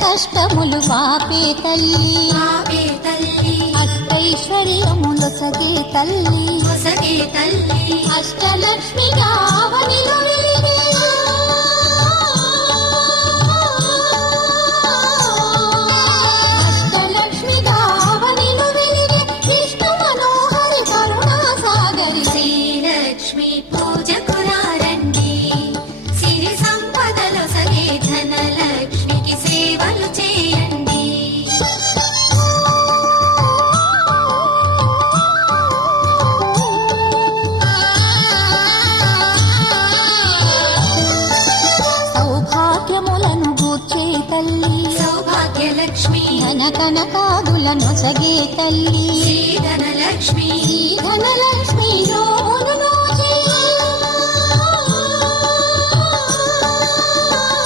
కష్టములు పాపే తల్లి అష్టైశ్వర్యములొసగే తల్లి అష్టలక్ష్మి గావనిలో వెలిగే అష్టలక్ష్మి గావనిలో వెలిగే విష్ణు మనోహరి కరుణా సాగరి శ్రీలక్ష్మి పూజకు రండి సిరి సంపదలొసగే ధనలక్ష్మికి సేవలు చేయండి. సౌభాగ్యములను గూర్చే తల్లి సౌభాగ్యలక్ష్మి ధన కనకాదులను సగే తల్లి శ్రీ ధనలక్ష్మి ధనలక్ష్మి